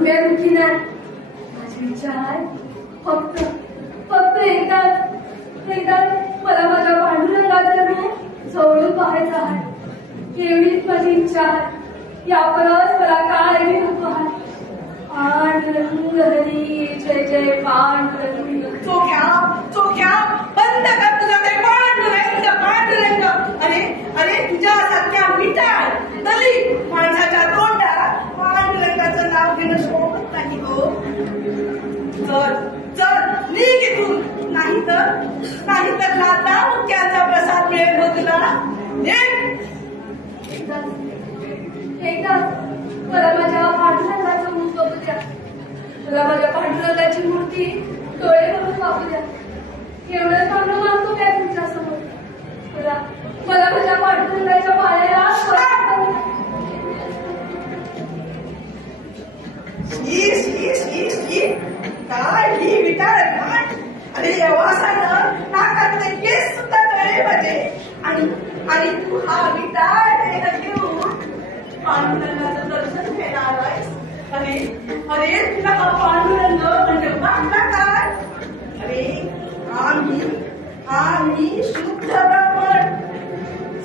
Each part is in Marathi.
रुपया दुखी नाही. माझी इच्छा आहे फक्त फक्त एकदाच मला माझ्या पांडुरंगाचं रूप जवळून पाहायचं आहे. एवढीच माझी इच्छा आहे. यापरच मला काय नको आहे. पांडुरंग हरी जय जय पांडुरंग. चोख्या बंद कर तुझा ते पांडुरंग. अरे तुझ्यासारख्या विटाळ दलित माणसाच्या तोंडात पांडुरंगाचं नाव घेणं शोभत नाही हो. चल निघ इथून. नाहीतर लाता मुक्याचा प्रसाद मिळेल हो तुला. एकदाच मला माझ्या पांडुरंगाचं रूप बघू द्या. मला माझ्या पांडुरंगाची मूर्ती डोळे भरून पाहू द्या. एवढं चांगलं मानतो काय तुमच्या समोर. मला माझ्या पांडुरंगाच्या पायाला काय ही विटाळ. अरे वासानं नाकातले केस सुद्धा जळे माझे. आणि तू हा विटाळ देह घेऊन पांडुरंगाचं दर्शन घ्यायला आलायस. अरे तुला हा पांडुरंग म्हणजे वाटला काय. अरे आम्ही शुद्ध ब्राह्मण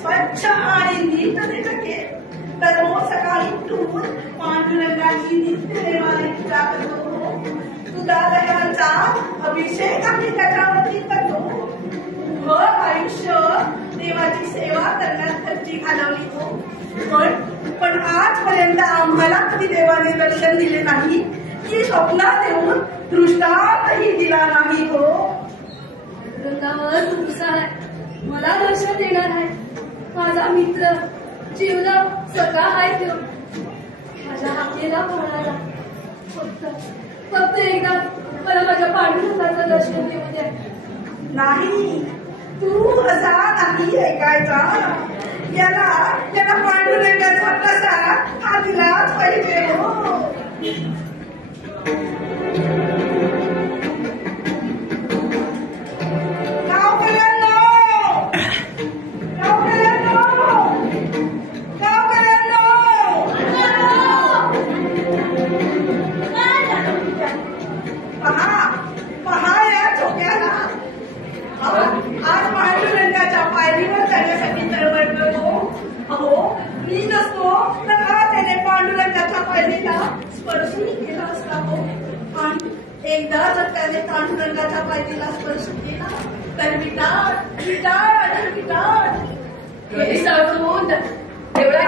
स्वच्छ आणि नीट निटके तर सकाळी उठून पांडुरंगाची नित्यनेमाने पूजा करतो. तुझा दह्यांचा अभिषेक आम्ही त्याच्यावरती करतो. आयुष्य देवाची सेवा करण्यात खर्ची घालवली हो. पण आजपर्यंत आम्हाला कधी देवाने दर्शन दिले नाही की स्वप्नात येऊन दृष्टांतही दिला नाही हो. पांडुरंगावर तुमचा आहे. मला दर्शन देणार आहे. माझा मित्र जीवला सगळा आहे तो. माझ्या हाकेला म्हणाला फक्त एकदा मला माझ्या पांडुरंगाचं दर्शन घेऊ द्या. नाही तू असा नाही ऐकायचा. याला पांडुरंगाचा प्रसाद हा दिलाच पाहिजे हो. आज पांडुरंगाच्या पायरीवर जाण्यासाठी तळमळतो. अहो मी नसतो तर हा त्याने पांडुरंगाच्या पायरीला स्पर्शही केला असता हो. आणि एकदा जर त्याने पांडुरंगाच्या पायरीला स्पर्श केला तर विटाळ एवढ्या